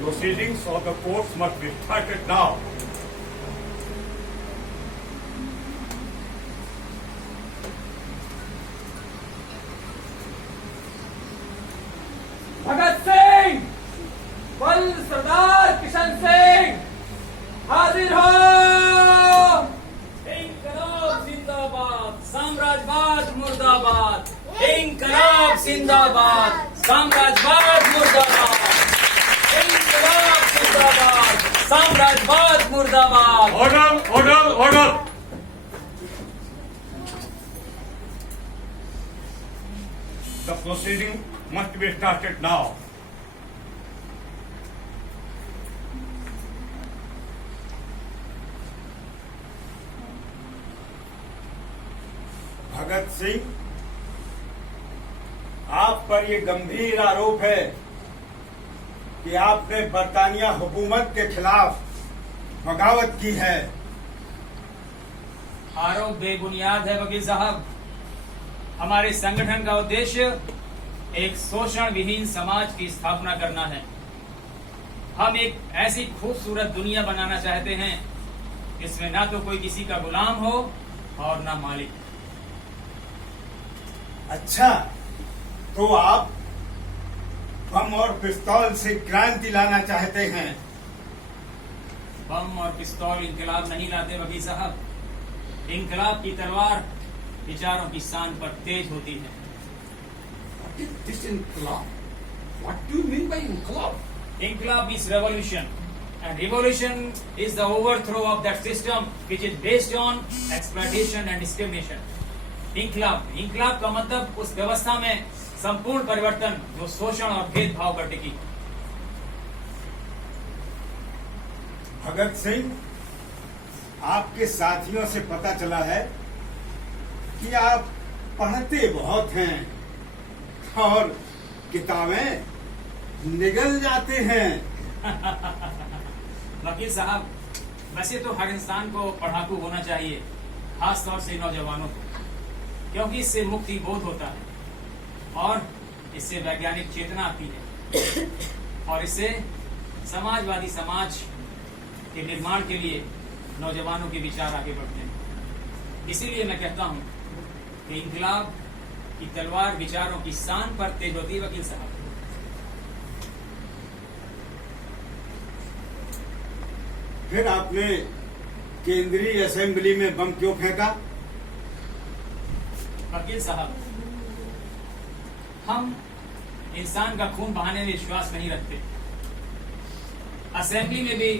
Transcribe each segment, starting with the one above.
Proceedings of the courts must be started now. Bhagat Singh, बल सरदार किशन सिंह, हाजिर हो। इंकलाब जिंदाबाद, साम्राज्यवाद मुर्दाबाद। इंकलाब जिंदाबाद, साम्राज्यवाद मुर्दाबाद। इंकलाब जिंदाबाद, साम्राज्यवाद मुर्दाबाद। Order, order, order. The proceeding must be started now. Bhagat Singh, आप पर ये गंभीर आरोप है कि आपने बरतानिया हुकूमत के खिलाफ बगावत की है। आरोप बेबुनियाद है वकील साहब। हमारे संगठन का उद्देश्य एक शोषण विहीन समाज की स्थापना करना है। हम एक ऐसी खूबसूरत दुनिया बनाना चाहते हैं जिसमें ना तो कोई किसी का गुलाम हो और ना मालिक। अच्छा, तो आप बम और पिस्तौल से क्रांति लाना चाहते हैं? बम और पिस्तौल इंकलाब नहीं लाते वकील साहब। इंकलाब की तलवार विचारों की शान पर तेज होती है। What is this inqilab? What do you mean by inqilab? Inqilab is revolution, and revolution is the overthrow of that system which is based on exploitation and discrimination. इंकलाब का मतलब उस व्यवस्था में संपूर्ण परिवर्तन जो शोषण और भेदभाव पर टिकी। भगत सिंह, आपके साथियों से पता चला है कि आप पढ़ते बहुत हैं और किताबें निगल जाते हैं। वकील साहब, वैसे तो हर इंसान को पढ़ाकू होना चाहिए, खासतौर से नौजवानों को, क्योंकि इससे मुक्ति बोध होता है और इससे वैज्ञानिक चेतना आती है और इससे समाजवादी समाज के निर्माण के लिए नौजवानों के विचार आगे बढ़ते हैं। इसीलिए मैं कहता हूं कि इंकलाब की तलवार विचारों की शान पर तेज होती है। वकील साहब, फिर आपने केंद्रीय असेंबली में बम क्यों फेंका? वकील साहब, हम इंसान का खून बहाने में विश्वास नहीं रखते। असेंबली में भी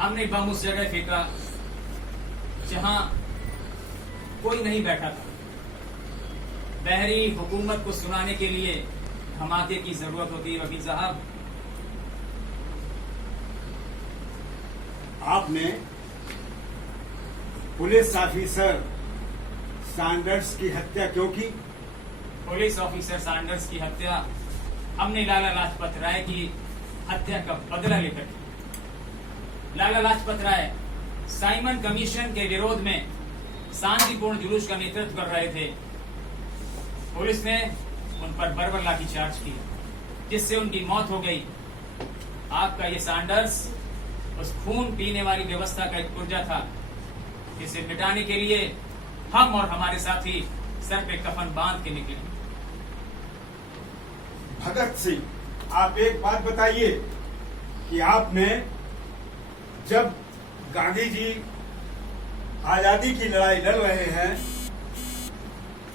हमने बम उस जगह फेंका जहां कोई नहीं बैठा था। बहरी हुकूमत को सुनाने के लिए धमाके की जरूरत होती है। वकील साहब, आपने पुलिस ऑफिसर सैंडर्स की हत्या क्यों की? पुलिस ऑफिसर सैंडर्स की हत्या हमने लाला लाजपत राय की हत्या का बदला लेकर की। लाला लाजपत राय साइमन कमीशन के विरोध में शांतिपूर्ण जुलूस का नेतृत्व कर रहे थे। पुलिस ने उन पर बर्बर लाठीचार्ज की जिससे उनकी मौत हो गई। आपका ये सैंडर्स उस खून पीने वाली व्यवस्था का एक पुर्जा था जिसे मिटाने के लिए हम और हमारे साथी सर पे कफन बांध के निकले। भगत सिंह, आप एक बात बताइए कि आपने जब गांधी जी आजादी की लड़ाई लड़ रहे हैं,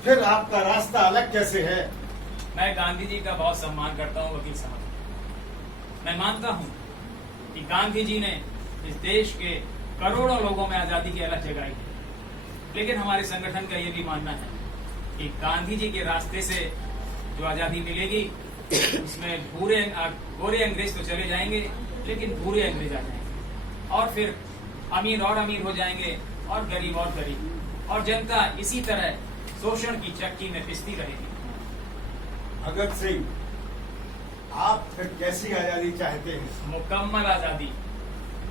फिर आपका रास्ता अलग कैसे है? मैं गांधी जी का बहुत सम्मान करता हूं वकील साहब। मैं मानता हूं कि गांधी जी ने इस देश के करोड़ों लोगों में आजादी की अलग जगाई है, लेकिन हमारे संगठन का ये भी मानना है कि गांधी जी के रास्ते से जो आजादी मिलेगी उसमें गोरे अंग्रेज तो चले जाएंगे, लेकिन भूरे अंग्रेज आ जाएंगे और फिर अमीर और अमीर हो जाएंगे और गरीब, और जनता इसी तरह शोषण की चक्की में पिसती रहेगी। भगत सिंह, आप फिर कैसी आजादी चाहते हैं? मुकम्मल आजादी,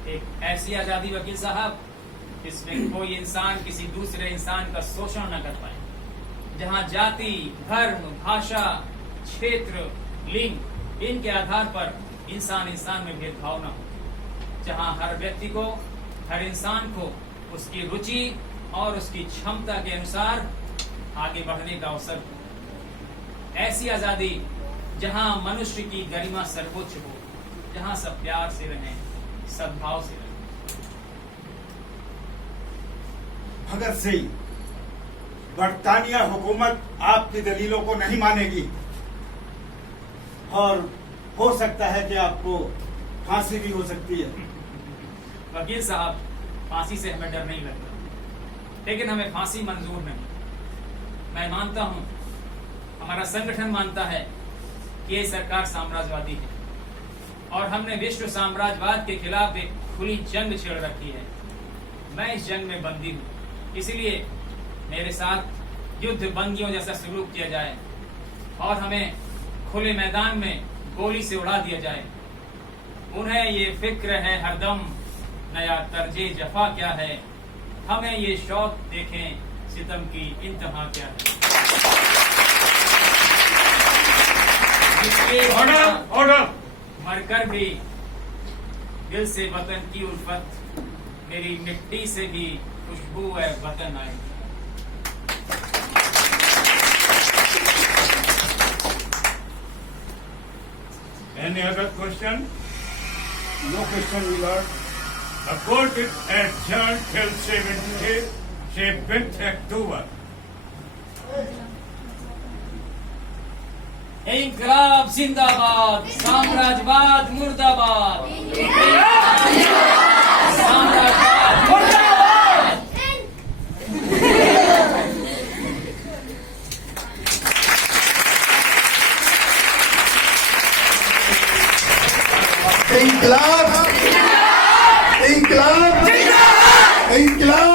एक ऐसी आजादी वकील साहब जिसमें कोई इंसान किसी दूसरे इंसान का शोषण न कर पाए, जहां जाति, धर्म, भाषा, क्षेत्र, लिंग इनके आधार पर इंसान इंसान में भेदभाव न हो, जहां हर व्यक्ति को, हर इंसान को उसकी रुचि और उसकी क्षमता के अनुसार आगे बढ़ने का अवसर हो। ऐसी आजादी जहां मनुष्य की गरिमा सर्वोच्च हो, जहां सब प्यार से रहें, सद्भाव से रहें। भगत सिंह, बरतानिया हुकूमत आपकी दलीलों को नहीं मानेगी और हो सकता है कि आपको फांसी भी हो सकती है। वकील साहब, फांसी से हमें डर नहीं लगता, लेकिन हमें फांसी मंजूर नहीं। मैं मानता हूं, हमारा संगठन मानता है कि ये सरकार साम्राज्यवादी है और हमने विश्व साम्राज्यवाद के खिलाफ एक खुली जंग छेड़ रखी है। मैं इस जंग में बंदी हूं, इसलिए मेरे साथ युद्ध बंदियों जैसा सलूक किया जाए और हमें खुले मैदान में गोली से उड़ा दिया जाए। उन्हें ये फिक्र है हरदम नया तर्जे जफा क्या है, हमें ये शौक देखें सितम की इंतहा क्या है। जिसके ऑर्डर ऑर्डर। मरकर भी दिल से वतन की उल्फत, मेरी मिट्टी से भी खुशबू है वतन आएगी। Any other question? No question milord. The court is adjourned till 7th October. इंकलाब जिंदाबाद, साम्राज्यवाद मुर्दाबाद, साम्राज्यवाद मुर्दाबाद। इंकलाब इंकलाब इंकलाब